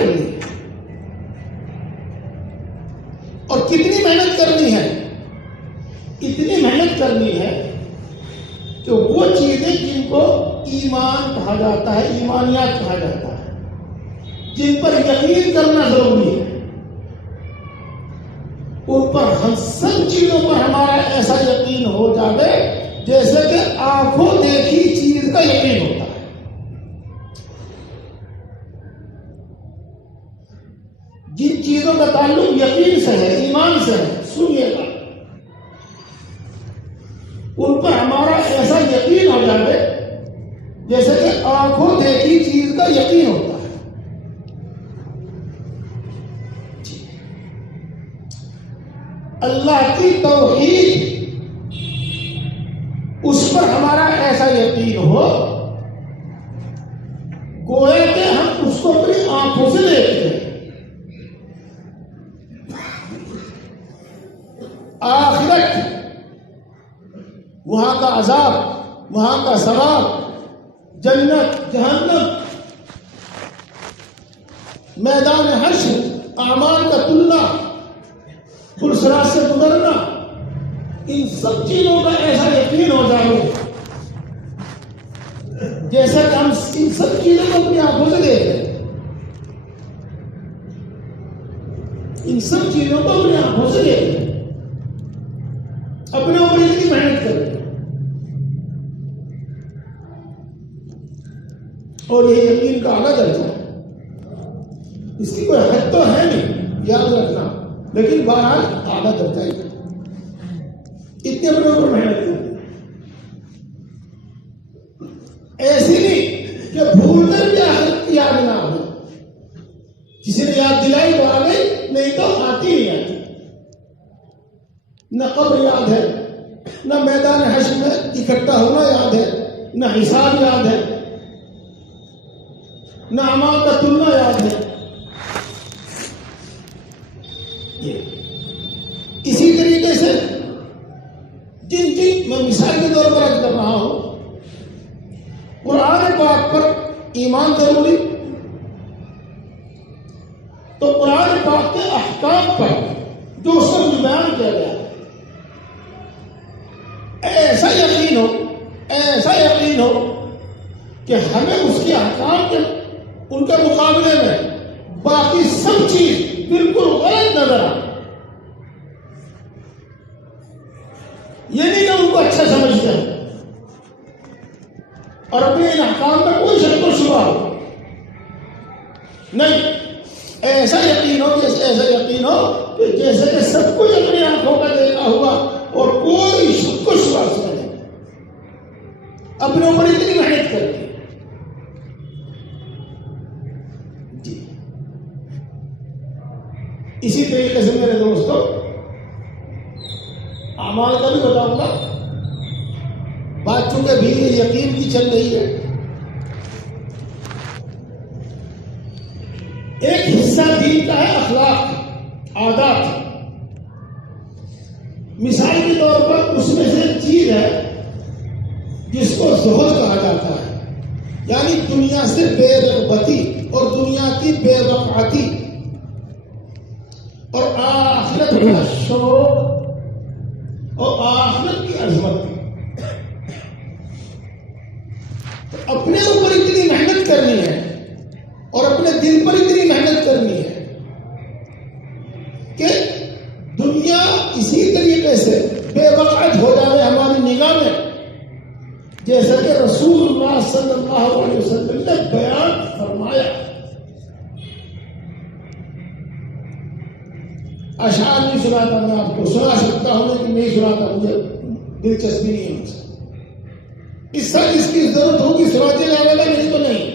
کرنی ہے. اور کتنی محنت کرنی ہے؟ اتنی محنت کرنی ہے کہ وہ چیزیں جن کو ایمان کہا جاتا ہے، ایمانیات کہا جاتا ہے، جن پر یقین کرنا ضروری ہے، ان پر ہم سب چیزوں پر ہمارا ایسا یقین ہو جائے جیسے کہ آنکھوں دیکھی چیز کا یقین ہوتا ہے. جن چیزوں کا تعلق یقین سے ہے، ایمان سے ہے، سنیے گا، ان پر ہمارا ایسا یقین ہو جائے جیسے کہ آنکھوں دیکھی چیز کا یقین ہوتا ہے. اللہ کی توحید، اس پر ہمارا ایسا یقین ہو گویا کہ ہم اس کو اپنی آنکھوں سے دیکھتے ہیں. آخرت، وہاں کا عذاب، وہاں کا ثواب، جنت، جہنم، میدان حشر، اعمال کا تلنا، پلسرات سے گزرنا، ان سب چیزوں کا ایسا یقین ہو جائے جیسا کہ ہم ان سب چیزوں کو اپنی آنکھوں سے دیکھ رہے ہیں. ان سب چیزوں کو اپنی آنکھوں سے دیکھ رہے ہیں، اپنے اوپر اتنی محنت کر رہے ہیں. اور یہ یقین کا اعلیٰ درجہ ہے، اس کی کوئی حد تو ہے نہیں، یاد رکھنا، لیکن بہرحال اعلیٰ درجہ ہے. اتنے اپنے اوپر محنت کریں، ایسی نہیں کہ بھولنے بھی آخرت کی یاد نہ ہو. کسی نے یاد دلائی تو آ گئی، نہیں تو آتی نہیں آتی. نہ قبر یاد ہے، نہ میدان حشر میں اکٹھا ہونا یاد ہے، نہ حساب یاد ہے، نہ اعمال کا تلنا یاد ہے. اسی طریقے سے جن میں مثال کے طور پر عرض کر رہا ہوں، قرآن پاک پر ایمان ضروری، تو قرآن پاک کے احکام پر جو اس میں بیان کیا گیا ایسا یقین ہو، ایسا یقین ہو کہ ہمیں اس کے احکام کے ان کے مقابلے میں باقی سب چیز بالکل غلط نظر آئے. یہ نہیں کہ ان کو اچھا سمجھتے ہیں اور اپنے ان احکام میں کوئی شک و شبہ ہو، نہیں. ایسا یقین ہو، ایسا یقین ہو کہ جیسے کہ سب کچھ اپنی آنکھوں کا دیکھا ہوا اور کوئی شک و شبہ سے نہیں، اپنے اوپر اتنی محنت کرتی. جی اسی طریقے سے میرے دوستوں اعمال کا بھی بتاؤں گا. بات چونکہ بھی یہ یقین کی چل رہی ہے، ایک حصہ دین کا ہے اخلاق، عادات. مثال کے طور پر اس میں سے ایک چیز ہے جس کو زہد کہا جاتا ہے، یعنی دنیا سے بے رغبتی اور دنیا کی بے وقعتی اور آخرت کا شوق اور آخرت کی عظمت. اپنے اوپر اتنی محنت کرنی ہے اور اپنے دل پر اتنی محنت کرنی ہے کہ دنیا اسی طریقے سے بے وقعت ہو جائے ہماری نگاہ میں جیسا کہ رسول اللہ صلی اللہ علیہ وسلم نے بیان فرمایا. اشعار نہیں سناتا میں آپ کو، سنا سکتا ہوں لیکن نہیں سناتا، مجھے دلچسپی نہیں ہے. اس کی ضرورت ہوگی سناتے جانے گا، نہیں تو نہیں.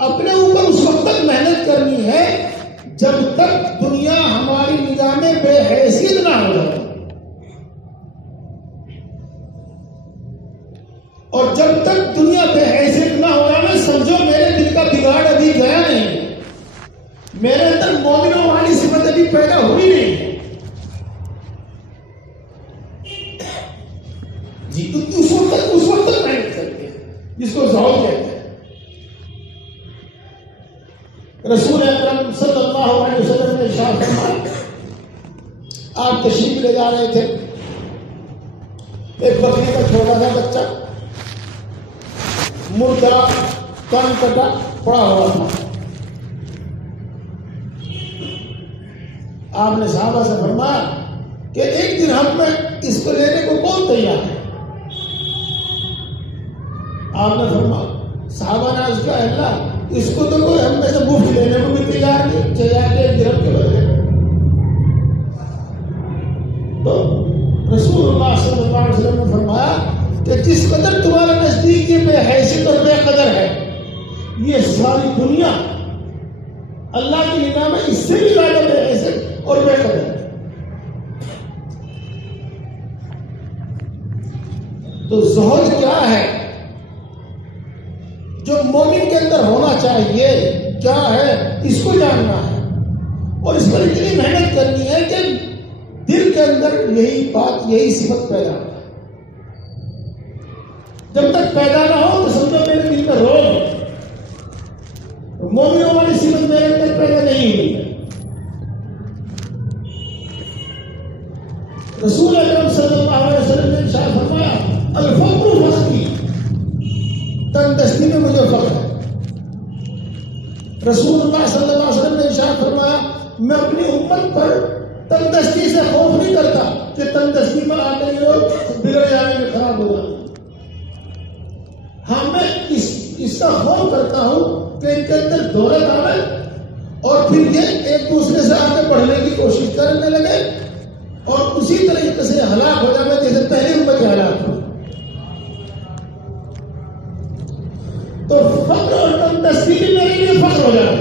اپنے اوپر اس وقت تک محنت کرنی ہے جب تک دنیا ہماری نگاہ میں بے حیثیت نہ ہو جائے، اور جب تک دنیا بے حیثیت نہ ہو جائے سمجھو میرے دل کا بگاڑ ابھی گیا نہیں، میرے اندر مومنوں والی صفت ابھی پیدا ہوئی نہیں. جی اس وقت تک محنت کرتے ہیں جس کو زہد کہتے ہیں. رسول اکرم صلی اللہ علیہ وسلم نے ارشاد فرمایا، آپ تشریف لے جا رہے تھے، ایک بکری کا چھوٹا سا بچہ مردہ کان کٹا پڑا ہوا تھا. آپ نے صحابہ سے فرمایا کہ ایک دن ہم میں اس کو لینے کو کون تیار ہے؟ آپ نے فرمایا، صحابہ نے عرض کیا، اللہ اس کو تو کوئی ہم میں سے مفت لینے کو بھی تیار نہیں، چاہیے ایک درہم کے بدلے. تو رسول اللہ صلی اللہ علیہ وسلم نے فرمایا کہ جس قدر تمہارے نزدیک یہ بے حیثیت اور بے قدر ہے، یہ ساری دنیا اللہ کی نگاہ میں اس سے بھی زیادہ بے حیثیت اور بے قدر ہے. تو زہد کیا ہے جو مومن کے اندر ہونا چاہیے، کیا ہے اس کو جاننا ہے، اور اس پر اتنی محنت کرنی ہے کہ دل کے اندر یہی بات، یہی صفت پیدا ہو. جب تک پیدا نہ ہو تو سمجھو میرے دل میں روگ ہے، مومنوں والی صفت میرے اندر پیدا نہیں ہوئی ہے. رسول اکرم صلی اللہ علیہ وسلم نے ارشاد فرمایا، الفقر فخری، تندرستی میں مجھے فخر ہے. رسول اللہ صلی اللہ علیہ وسلم نے ارشاد فرمایا، میں اپنی امت پر تندرستی سے خوف نہیں کرتا کہ تندرستی پر آتے ہی لوگ بگڑ جانے میں خراب ہو جائیں. ہاں میں اس کا خوف کرتا ہوں کہ ان کے اندر دولت آئے اور پھر یہ ایک دوسرے سے آگے بڑھنے کی کوشش کرنے لگے اور اسی طریقے سے ہلاک ہو جائے جیسے پہلی امت ہلاک ہو. تو فخر اور تندرستی بھی میرے لیے فخر ہو جائے،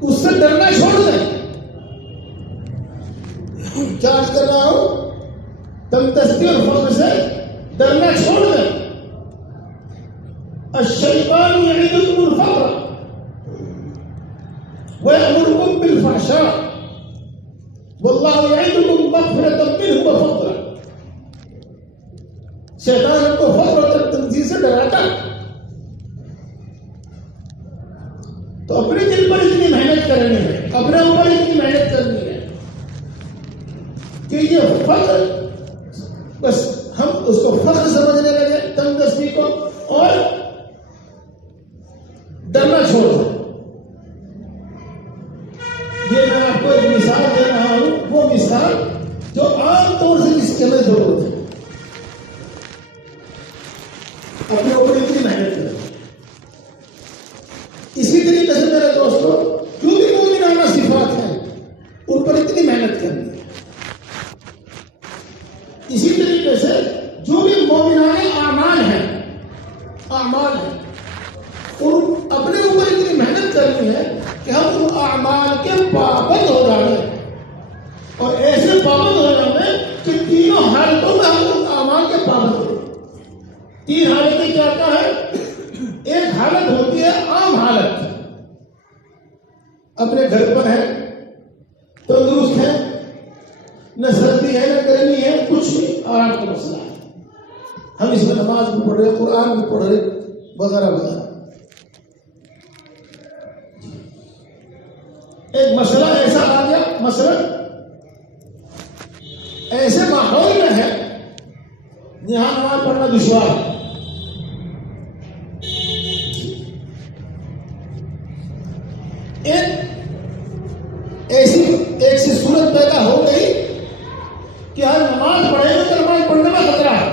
اس سے ڈرنا چھوڑ دیں. چارج کر رہا ہوں، تندرستی اور فخر سے ڈرنا چھوڑ دیں. الشیطان یعدکم الفقر ویأمرکم بالفحشاء واللہ یعدکم مغفرۃ منہ وفضلا. شیطان ہم کو فقر اور تنزیہ سے ڈراتا ہے. تو اپنے دل پر اتنی محنت کرنی ہے، اپنے اوپر اتنی محنت کرنی ہے کہ یہ فخر، بس ہم اس کو فخر سمجھنے لگے، تندرستی کو، اور ڈرنا چھوڑ دیں. یہ میں آپ کو ایک مثال دے رہا ہوں، وہ مثال جو عام طور سے اس کے لیے ضرورت ہے. اپنے اوپر اتنی محنت کریں. اسی طریقے سے میرے دوستوں، جو بھی مومنانہ صفات ہیں ان پر اتنی محنت کرنی ہے. اسی طریقے سے جو بھی مومنانہ اعمال ہیں ان اپنے اوپر اتنی محنت کرنی ہے کہ ہم ان اعمال کے پابند ہو جائیں، اور ایسے پابند ہو جائیں کہ تینوں حالتوں میں ہم ان اعمال کے پابند ہو. تین حالتیں کیا ہے؟ ایک حالت ہوتی ہے عام حالت، اپنے گھر پر ہے، تندرست ہے، نہ سردی ہے نہ گرمی ہے، کچھ بھی آرام کا مسئلہ ہے، ہم اس میں نماز بھی پڑھ رہے، قرآن بھی پڑھ رہے، وغیرہ وغیرہ. ایک مسئلہ ایسا آ گیا، مثلا ایسے ماحول میں ہے یہاں نماز پڑھنا دشوار ہے. ایسی صورت پیدا ہو گئی کہ ہر نماز پڑھے گا تو نماز پڑھنے میں خطرہ ہے.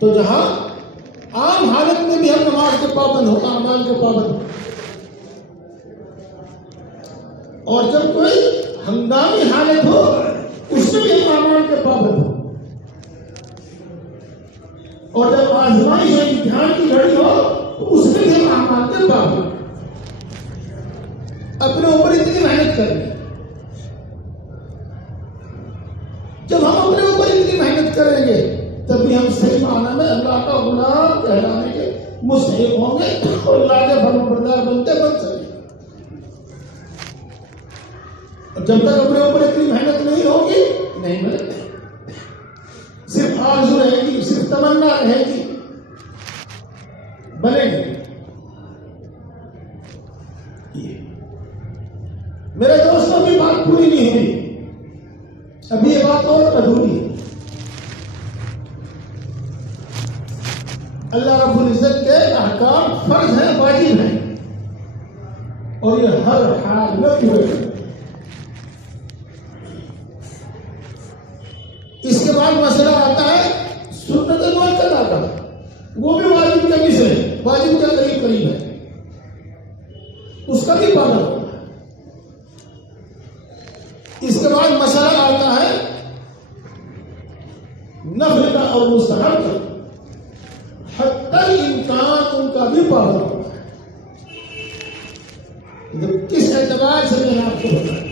تو جہاں عام حالت میں بھی ہم نماز کے پابند ہو، اعمال کے پابند ہو، اور جب کوئی ہنگامی حالت ہو اس میں بھی ہم اعمال کے پابند ہو، اور جب آزمائش اور امتحان کی گھڑی ہو تو اس میں بھی ہم اعمال کے پابند ہو. اپنے اوپر اتنی محنت کریں. جب ہم اپنے اوپر اتنی محنت کریں گے تبھی ہم صحیح معنی میں اللہ کا غلام کہلانے کے مستحق ہوں گے اور اللہ کے فرمانبردار بن سکیں. اور جب تک اپنے اوپر اتنی محنت نہیں ہوگی، نہیں ملے، صرف آرزو رہے گی، صرف تمنا رہے گی بنے گی. میرے دوستوں کی بات پوری نہیں ہوئی, ابھی یہ بات اور ادھوری ہے. اللہ رب العزت کے احکام فرض ہیں, واجب ہیں, اور یہ ہر حال میں پورے ہیں. اس کے بعد مسئلہ آتا ہے سنت مؤکدہ کا, وہ بھی واجب کے مثل ہے, واجب کے قریب قریب ہے, اس کا بھی پالن ہوگا. اس کے بعد مسئلہ آتا ہے نفل کا اور مستحب کا, حتی الامکان ان کا بھی پالن ہوگا. کس اعتبار سے میں نے آپ کو بتایا,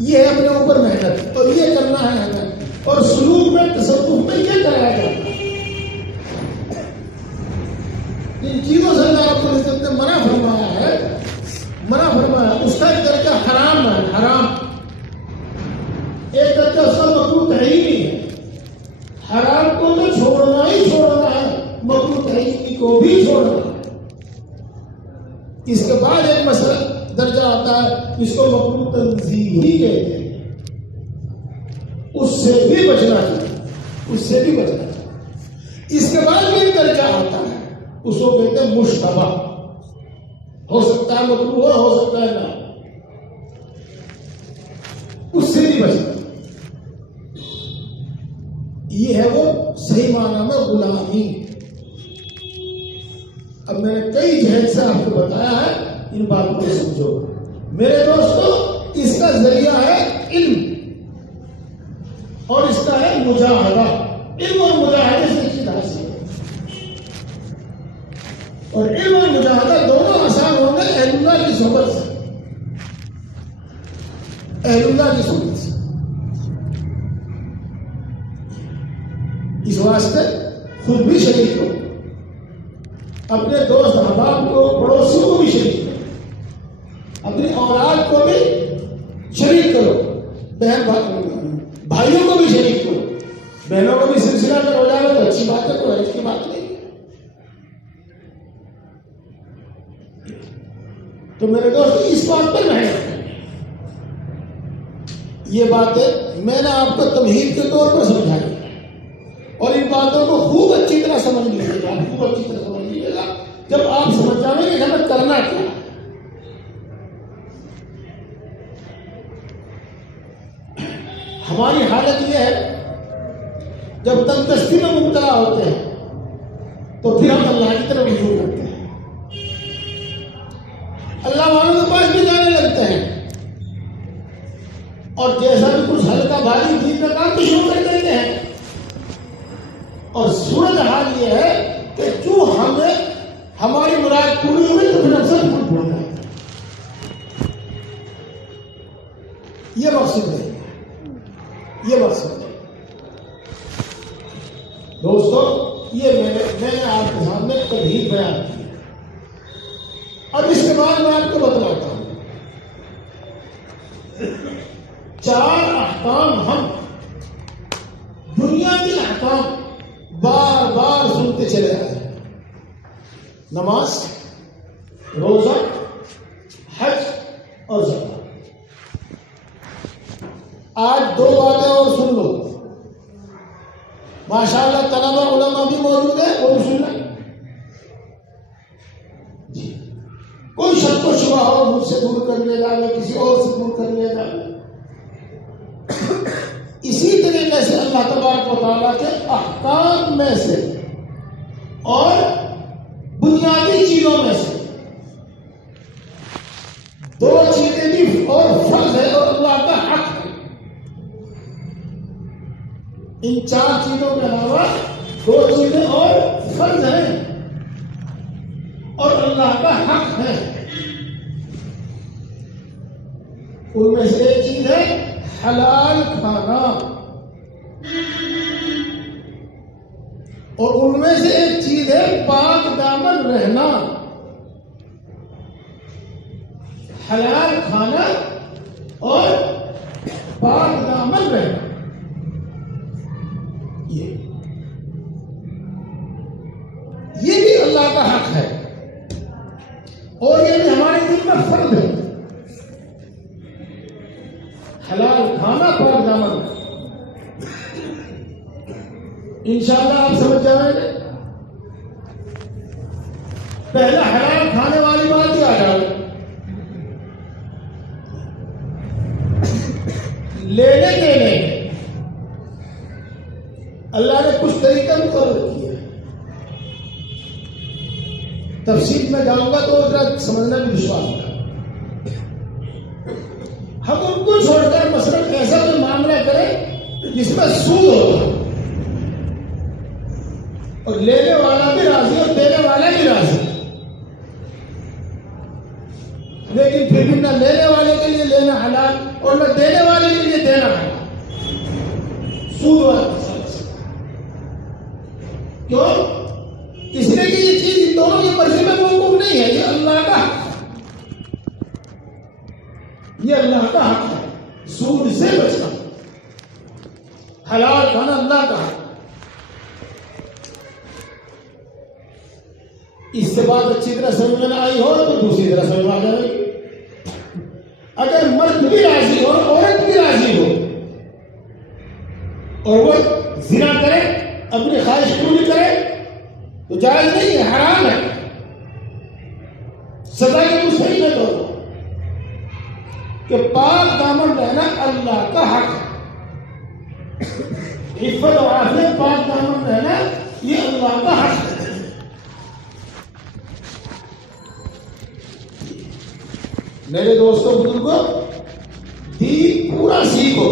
یہ ہے اپنے اوپر محنت, اور یہ کرنا ہے ہمیں, اور سلوک میں تصوف میں یہ کرایا جاتا ہے. ان چیزوں سے اللہ رب العزت نے منع فرمایا ہے, اس کا ایک درجہ حرام ہے, حرام ایک درجہ اس کا مکروہ تحریمی ہے. حرام کو تو چھوڑنا ہی چھوڑنا ہے, مکروہ تحریمی کو بھی چھوڑنا ہے. اس کے بعد ایک مسئلہ درجہ آتا ہے جس کو مکروہ تنزیہی کہتے ہیں, اس سے بھی بچنا چاہیے, اس سے بھی بچنا چاہیے. اس کے بعد بھی ایک درجہ آتا ہے, اس کو کہتے ہیں مشتبہ, ہو سکتا ہے مکروہ ہو سکتا ہے نہ, اس سے بھی بچنا. یہ ہے وہ صحیح معنی میں غلامی. اب میں نے کئی جہد سے آپ کو بتایا ہے, ان باتوں کو سمجھو میرے دوستو. اس کا ذریعہ ہے علم, اور اس کا ہے مجاہدہ. علم اور مجاہدے سے چیز حاصل ہے, اور علم اور مجاہدہ دونوں آسان ہوں گے اہل اللہ کی صحبت سے, اہل اللہ کی صحبت سے. اس واسطے خود بھی شریک ہو, اپنے دوست احباب کو, پڑوسیوں کو بھی شریک کرو, اپنی اولاد کو بھی شریک کرو, بہن بھائیوں کو بھی شریک کرو. بہنوں کو بھی سلسلہ میں ہو جائے تو اچھی بات ہے, کوئی کی بات نہیں. تو میرے دوست اس بات پر محنت کریں. یہ باتیں میں نے آپ کو تمہید کے طور پر سمجھائی, اور ان باتوں کو خوب اچھی طرح سمجھ لیجیے گا, خوب اچھی طرح سمجھ لیجیے گا. جب آپ سمجھ جائیں گے کہ ہمیں کرنا کیا ہے. ہماری حالت یہ ہے جب تندرستی میں مبتلا ہوتے ہیں تو پھر ہم اللہ کی طرف رجوع کرتے ہیں, اللہ والوں کے پاس بھی جانے لگتے ہیں, اور جیسا بھی کچھ ہلکا بھاری دین کا کام بھی شروع کر دیتے ہیں. اور صورت حال یہ ہے کہ جو ہمیں ہماری مراد پوری ہوئی تو پھر اکثر پھول پھولنا ہے. یہ مقصد نہیں, یہ مقصد ہے دوستو. یہ میں نے آپ کے سامنے کبھی بیان کیا. اب اس کے بعد میں آپ کو بتلاتا ہوں 4 احکام ہم بنیادی احکام بار بار سنتے چلے آئے ہیں. نماز, روزہ, حج اور زکات. آج 2 باتیں اور سن لو. ماشاءاللہ طلبہ علماء بھی موجود ہیں, وہ بھی سن لیں. کوئی شک و شبہ ہو مجھ سے دور کر لے جائے, کسی اور سے دور کر لے جائے. اسی طریقے سے اللہ تبارک و تعالیٰ کے احکام میں سے اور بنیادی چیزوں میں سے 2 چیزیں بھی اور فرض ہے اور اللہ کا حق ہے. ان 4 چیزوں کے علاوہ 2 چیزیں اور فرض ہیں اور اللہ کا حق ہے. ان میں سے ایک چیز ہے حلال کھانا, اور ان میں سے ایک چیز ہے پاک دامن رہنا. حلال کھانا اور پاک دامن رہنا. یہ بھی اللہ کا حق ہے اور یہ بھی ہمارے دل میں فرض ہے. حلال کھانا پاک دامن. انشاءاللہ آپ سمجھ جائیں گے. پہلا حلال کھانے والی بات ہی آ جائے. لینے دینے اللہ نے کچھ طریقہ مقرر کیا. تفصیل میں جاؤں گا تو ذرا سمجھنا بھی دشوار ہوگا. ہم ان کو چھوڑ کر مثلا ایسا کوئی معاملہ کریں جس میں سود ہوگا اور لینے والا بھی راضی اور دینے والا بھی راضی، لیکن پھر بھی نہ لینے والے کے لیے لینا حلال اور نہ دینے والے کے لیے دینا حلال. سود والا کیوں؟ اس لیے کہ یہ چیز ان دونوں کی مرضی میں موقوف نہیں ہے. یہ اللہ کا حق، یہ اللہ کا حق ہے. سود سے بچنا، حلال کھانا اللہ کا حق. اس سے بات اچھی طرح سمجھ میں آئی ہو تو دوسری طرح سمجھ آ جائے گی. اگر مرد بھی راضی ہو عورت بھی راضی ہو اور وہ زنا کرے، اپنی خواہش پوری کرے تو جائز نہیں ہے، حرام ہے. سزا کے مستحق ہے. تو کہ پاک دامن رہنا اللہ کا حق ہے. عفت و عافیت، پاک دامن رہنا یہ اللہ کا حق ہے. میرے دوستوں بزرگوں، دین پورا سیکھو.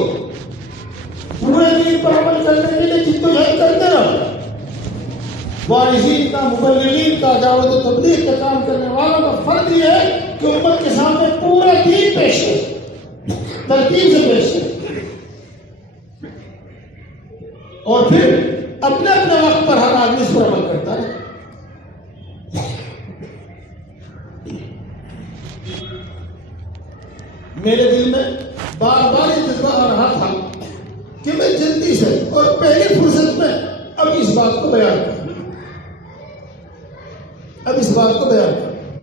پورے دین پر عمل کرنے کے لیے جدوجہد کرتے رہو. وارثین کا، مبلغین کا، دعوت و تبلیغ کا کام کرنے والوں کا فرض یہ ہے کہ امت کے سامنے پورا دین پیش ہے، ترتیب سے پیش ہے، اور پھر اپنے اپنے وقت پر ہر آدمی اس پر عمل کرتا ہے. میرے دل میں بار بار یہ جذبہ آ رہا تھا کہ میں جلدی سے اور پہلی فرصت میں اب اس بات کو بیان کروں.